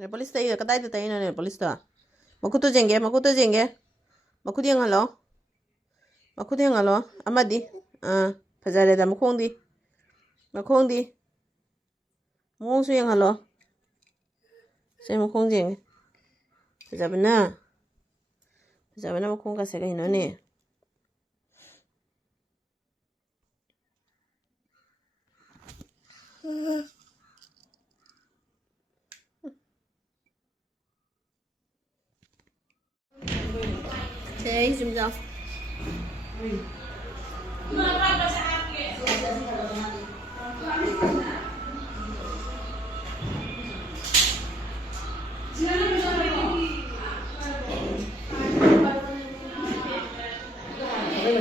네 폴리스 떼이가 까다이도 떼이나 네 폴리스다 마쿠토 쟁게 마쿠토 쟁게 마쿠디 양할로 마쿠디 양할로 아마디 바자레다 마콩디 마콩디 몽수 양할로 세 마콩 쟁게 바자바나 마콩 가세가 이노네 제이 좀 자.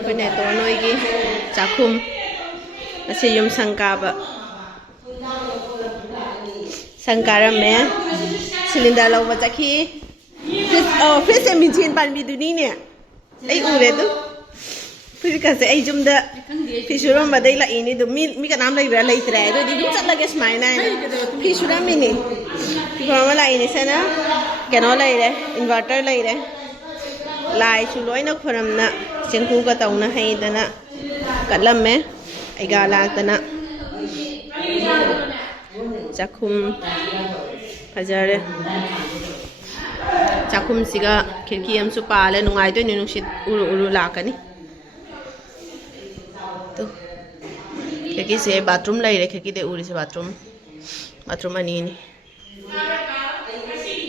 Cái này tôi nói cái chả khum nó sẽ dùng sangkara mẹ cylinder lâu và chắc khi phía xem mình trên bàn biduni nè ấy u đấy tu phía cái ấy chúng ta phía sau đó mà đây là ini tu mi cái nam này về lấy tre rồi đi đúng chất là cái smile này phía sau đó mình nè còn mà lại ini xem á cái nó lấy đấy inverter lấy đấy lại chú lối nó phần nè chân khu cái tàu nó hay đó nè cả lâm mẹ ấy gà là đó nè chắc không phải giờ đấy Chakum siga kirki am su pala nungai to nung shit uru lakani to kirki se bathroom lai re kirki de uri se bathroom ani ni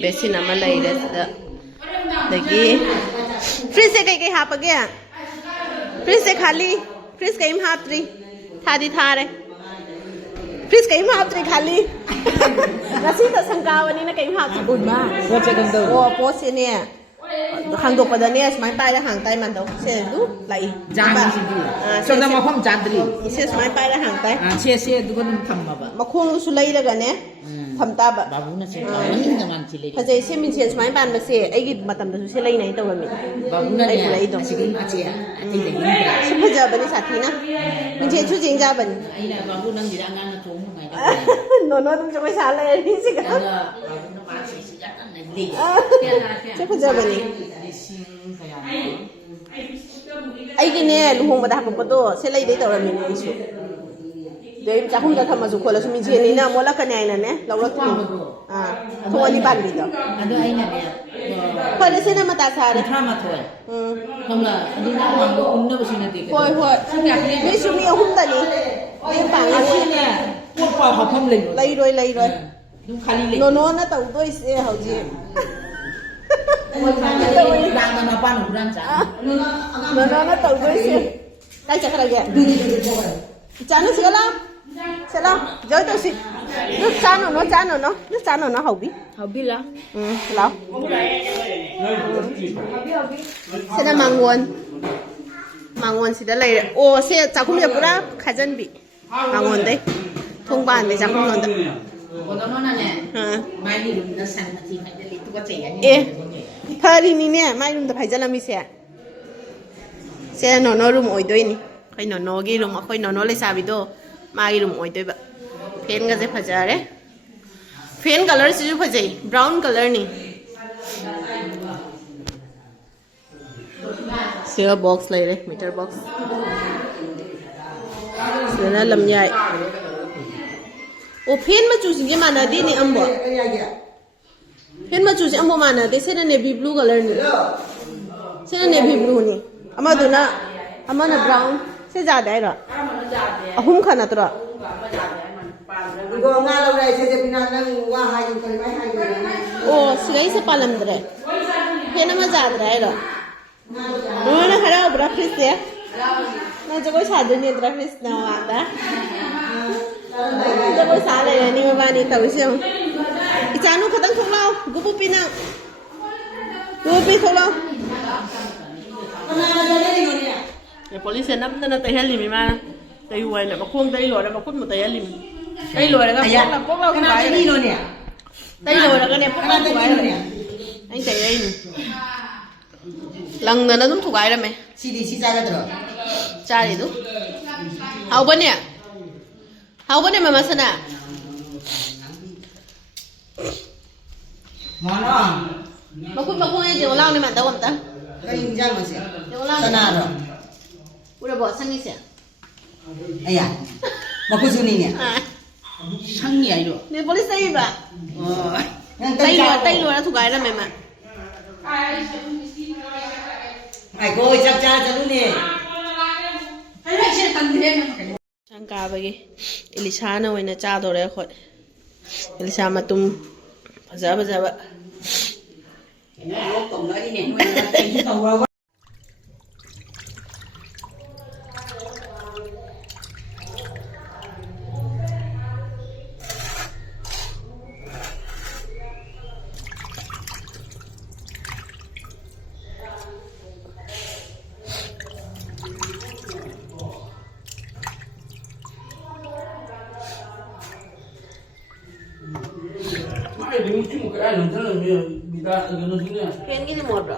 basin ama lai re da dagi fridge se kai ha pa gya fridge se khali fridge kai ma hapri thadi thare fridge kai ma hapri khali nasi ta sangkawani na kai ma hapri bun ma What you gonna do? Oh, post ini ya. Hang dok pada ni, semai pai dah hang tai man dok. Saya tu lagi. Jangan sini. So dah mau hom jadri. Saya semai pai dah hang tai. Sia tu kan tham apa? Makung sulai dah kan ya. Tham ta ba. Babu na sia. Ini dengan cili. Pasal saya min saya semai pan masih. Aigi matam tu sulai naik tu kami. Babu na dia. Asyik aja. Ini dah. Siapa jawab ni sathi na? Min saya tu jeng jawab ni. Ini babu nang dia angan na tu ngai. Nono tu cakap salah ni sih kan. Babu na masih sejak kan ni. Siapa jawab ni? Aigi ni luhung pada apa tu? Saya lagi dah tahu ni isu. Jadi cakap dah thama suku lah sumi jenis ni na mola kan yang ni, lawan tu. Tuan ni balik tu. Ada aina dia. Pada sini mata sahara. Drama tu. Hamla, ini nak mampu unna bersih nanti. Hoi. Ni sumi ahum tadi. Ni panggil. Asyiknya, pun kau hafam lagi. Lagi roi. Dum kali lagi. Nono na tahu tu isi hauji. Dah nama apa nu rancang. Nono na tahu tu isi. Kau cakap lagi. Jangan segala. Segala. Jauh tu si. Nước chán nó hậu bí. Hậu bí lah. Lão. Sẽ là mang nguồn thì đã lấy. Ô, sẽ cháu không được ra khai dân bị. Mang nguồn đấy. Thông bàn để cháu không luôn được. Mai ni dum na san ati mai dali tu ka chaya ni. Thari ni nè, mai dum ta phải ra mi sẽ. Sẽ nó room oi doi ni. Khoi nó gi room khoi nó lấy sao bị do. Mai room oi doi ba. Fan ga je phaja re. Fan color se ju phajai, brown color ni. Sữa box lấy đấy, meter box. Sữa là làm nhạy. Ô fan mà chú gì mà nè đi ni âm bộ. Fan mà chú gì âm bộ mà nè, thế sẽ là navy blue color ni. Sẽ là navy blue ni. Ama tu na, ama na brown. Sẽ ra đấy rồi. Hum khana tu rồi. Igo nga lâu đây sẽ pinang wa hai yung kalmay hai yung. Ô, sữa sẽ palam đấy. Fan mà ra đấy rồi. Nó hara bra fish ya. Nó cho có xả được nhiều bra fish nào à đó. Cho có xả này ni mà bạn đi tàu xem. Cái chán nó khát ăn không lâu, gu pi nào. Gu pi không lâu. Cái police nắm nó tay helim mà. Tay huay là khuôn tay lồi là khuôn một tay helim. Tay lồi là cái bốc lâu không phải Ni lo ni. Tay lồi là cái này bốc lâu không phải. Anh thấy đây. Lần nữa nó đúng thuộc ai đó mày. Si jaga tu. Cari tu. Hau banya. Hau banya mama sana. Mana? Makun aja ulang nih mantap mantap. Kering jang masih. Ulang. Senaro. Udah bawa sang sih. Ayah. Maku suninya. 상이야 이거. Ni boleh saya ba? 어. Tay luar tu gaya memang. Ai cô chắc cha cho luôn nè. Sangka bagi Elisa na wena cha do re khoi. Elisa matum faza ba. 로 tổng nói đi nè. Mai đi chung một cái ăn nó là người ta nó chính là Ken gini mod bro.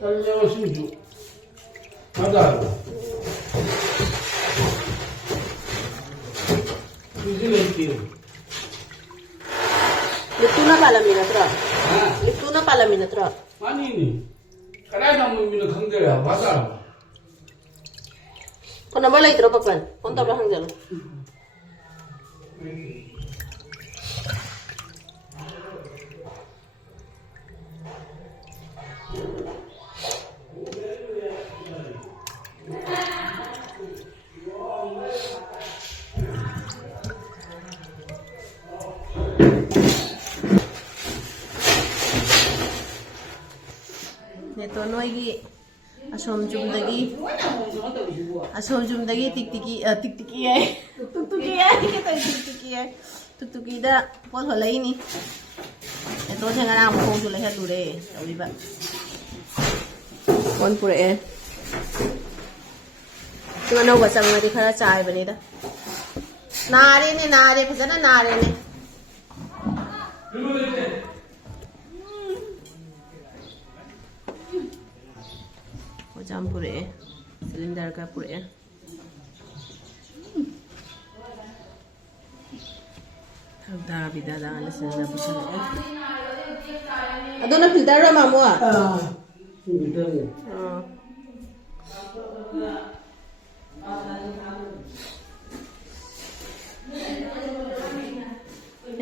Kalau yang sejuk, ada. Ini lagi. Itu na pala minatro. Ah, Itu na pala minatro. mana ini? Kadang kamu minum kangkir ya, pasal. Kau nama lagi terus papan. Kau tak berhang jalan. Neto noigi asom jumdagi tiktiki ya tuktuki da pot holai ni neto jangan am ko jula he dure tawi ba kon pure e tuma no ba sang mari khara chai bani da nare phajana nare ne jam pure cylinder ka pure da bida da na cylinder pusan adona filter ra mamu a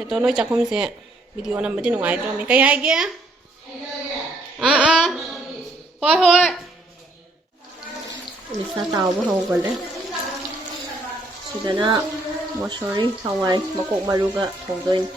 ito noi chakum se video namadi nungai to mi kai ai ge hoi Elisa tao ba hawgale sidana mosori hawai makok maruga thongdoin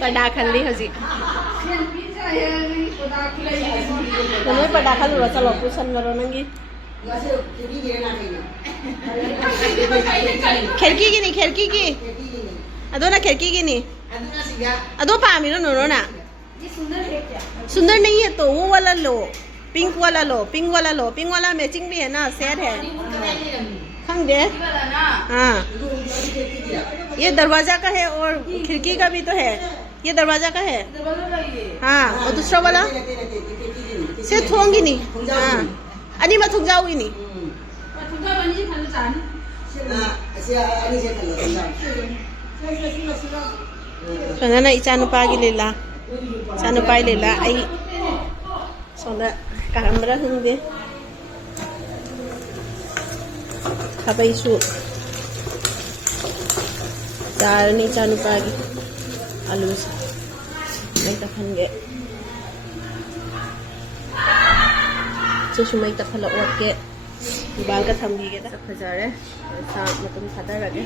पड़ा खल्ली हजी तुम्हें पड़ा खल रो चलो पुसन करो नंगी खिड़की की नहीं खिड़की की अदो ना खिड़की की नहीं अदो पामी रो नो ना सुंदर नहीं है तो वो वाला लो पिंक वाला लो पिंक वाला लो पिंक वाला मैचिंग भी है ना सेट है खंग दे हाँ ये दरवाजा का है और खिड़की का भी तो है ये दरवाजा का है हाँ और दूसरा वाला से थोंगी नहीं हाँ अनी मत थोंग जाओगी नहीं कहाँ इचा नुपागी लेला इचा नुपाई लेला आई सोना कामरा हंगे खबैसु चारनी इचा नुपागी आलू से मैं तखनगे सुमई तखल ओट के बाल का थम्बी के फजारे साथ में तुम खाता रखे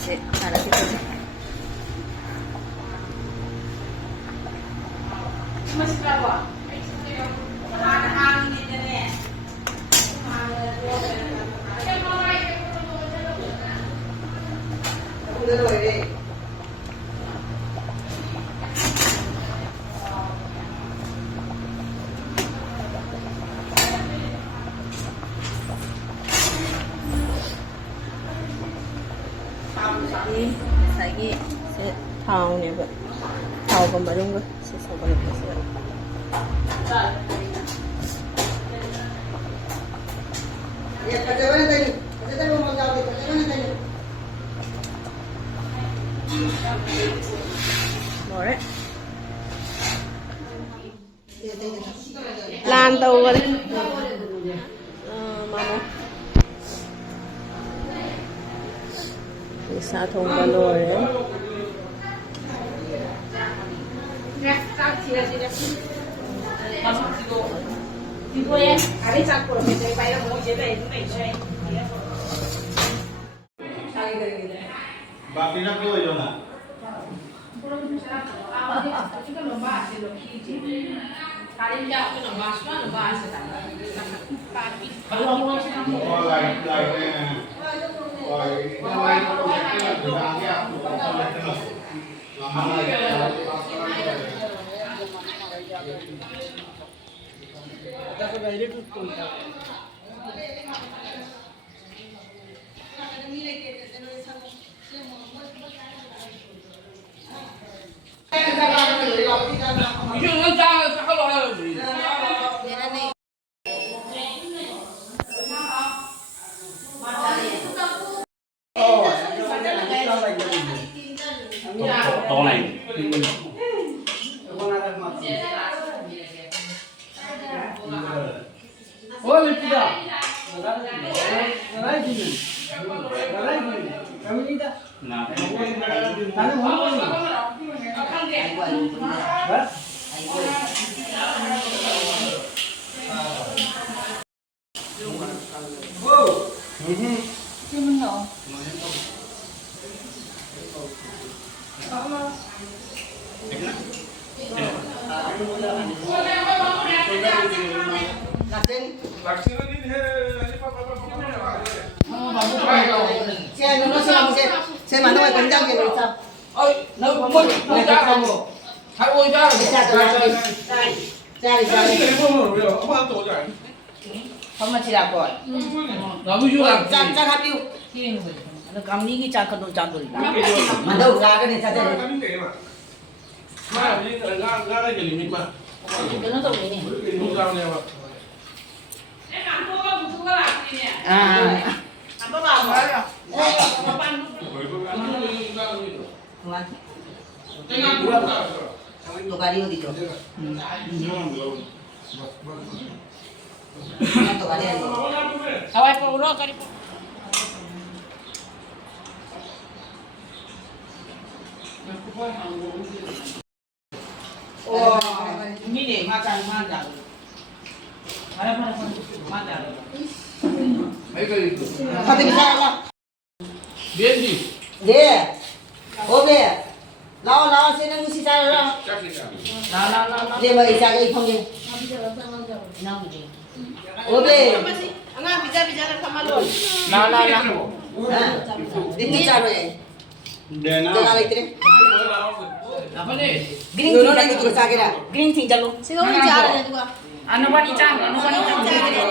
से सारा चीज़ lagi saya tahu nih bu tahu pembaru nggak saya coba lihat ya kerja mana tadi kerja tadi mau jawab kerja mana tadi boleh lan tahu kan mama sa thong balor Bapi na ko yun na. Tao này. Ôi, đi đâu? Đây gì? Đây gì? Kami đi đâu? Nào. Tao muốn gì? Hả? Xe mà nó phải quấn răng kìa rồi sao? Ôi, nó mất ra không? Hãy ôi ra. 짜리 짜리. 한번 지라고. 너무 좋아. 짠 하피우. 튀는 거지. 너 감리기 짜거든 짠돌이다. 만두 가가네 짜짜리. 이거는 또 왜니? 아. 노가리 어디죠? 노가리 어디? 하와이 포로 가리. 미네 마찬 만다. 만다. 파티기 잘라. 비엔디. 네. 오베. 나와 세는 것이 잘라. 나나나나. 네 뭐 이자가 이통게. 나오지. 오베. Ang bija-bija sama lo. 나나나. 네 짜로에. Dena. 제가 이틀에. Green 요런 tea. 게 이거 짜게라. Green tea jallo. Siguro ni Jara na diba? Ano ba ni Chan? Ano ba ni Chan? Jara na.